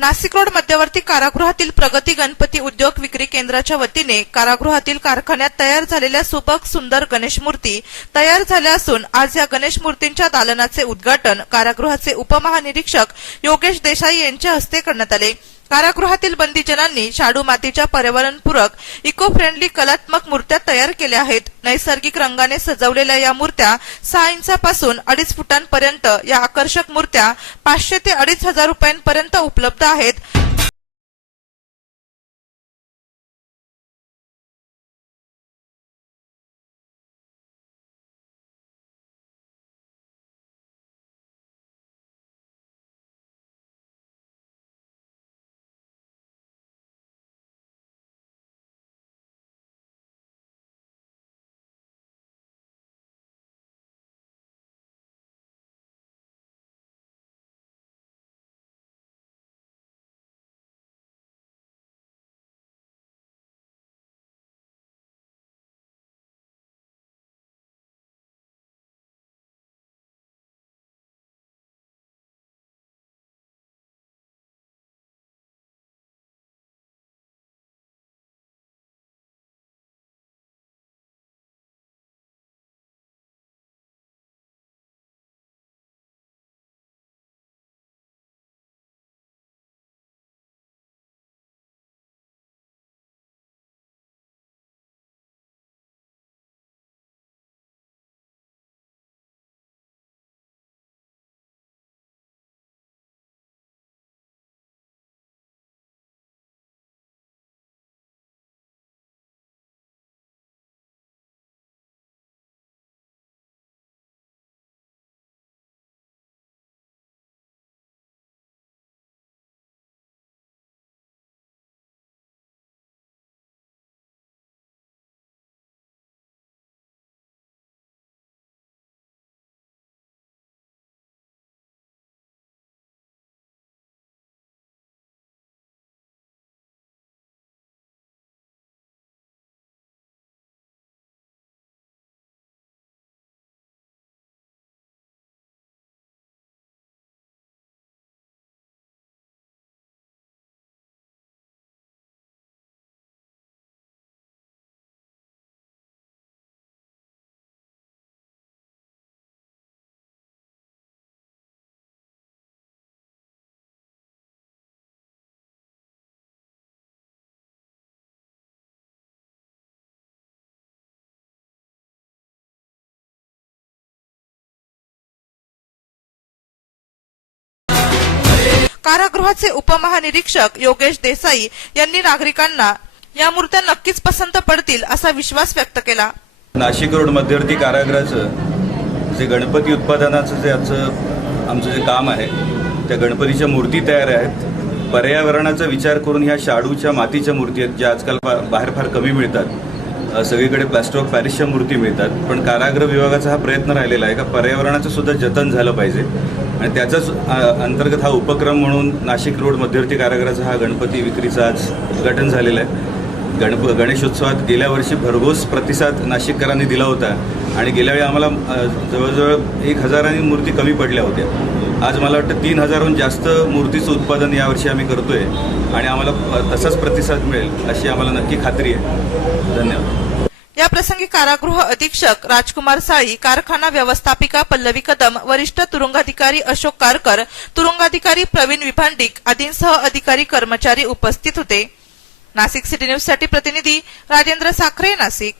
Nashik road मध्यवर्ती कारागृहातील प्रगती गणपती उद्योग विक्री केंद्राच्या वतीने कारागृहातील कारखान्यात तयार झालेल्या सुबक सुंदर गणेश मूर्ती तयार झाल्या असून आज या गणेश मूर्तींच्या दालनाचे उद्घाटन कारागृहाचे उपमहानिरीक्षक योगेश देसाई यांच्या हस्ते करण्यात आले. कारागृहातील बंदीजनांनी शाडू मातीच्या पर्यावरणपूरक इको फ्रेंडली कलात्मक मूर्त्या तयार केल्या आहेत. नैसर्गिक रंगाने सजवलेल्या या मूर्त्या सहा इंचापासून अडीच फुटांपर्यंत या आकर्षक मूर्त्या पाचशे ते अडीच हजार रुपयांपर्यंत उपलब्ध आहेत. कारागृहाचे उपमहानिरीक्षक योगेश देसाई यांनी नागरिकांना या मूर्त्या नक्कीच पसंत पडतील असा विश्वास व्यक्त केला. नाशिक रोड मध्यवर्ती कारागृहाचं जे गणपती उत्पादनाचं जे आमचं आमचं जे काम आहे त्या गणपतीच्या मूर्ती तयार आहेत. पर्यावरणाचा विचार करून ह्या शाडूच्या मातीच्या मूर्ती आहेत ज्या आजकाल बा- बाहेर फार कमी मिळतात. सगळीकडे प्लास्टर ऑफ पॅरिसच्या मूर्ती मिळतात. पण कारागृह विभागाचा हा प्रयत्न राहिलेला आहे का? पर्यावरणाचं सुद्धा जतन झालं पाहिजे. आणि त्याचाच अंतर्गत हा उपक्रम म्हणून नाशिक रोड मध्यवर्ती कारागृहाचा हा गणपती विक्रीचा आज उद्घाटन झालेला आहे. गणप गणेशोत्सवात गेल्या वर्षी भरघोस प्रतिसाद नाशिककरांनी दिला होता. आणि गेल्यावेळी आम्हाला जवळजवळ एक हजारांनी मूर्ती कमी पडल्या होत्या. आज मला वाटतं तीन हजारहून जास्त मूर्तीचं उत्पादन यावर्षी आम्ही करतो आहे आणि आम्हाला तसाच प्रतिसाद मिळेल अशी आम्हाला नक्की खात्री आहे. धन्यवाद. या प्रसंगी कारागृह अधीक्षक राजकुमार साळी कारखाना व्यवस्थापिका पल्लवी कदम वरिष्ठ तुरुंगाधिकारी अशोक कारकर तुरुंगाधिकारी प्रवीण विभांडिक आदींसह अधिकारी कर्मचारी उपस्थित होते. नाशिक सिटी न्यूजसाठी प्रतिनिधी राजेंद्र साखरे नाशिक.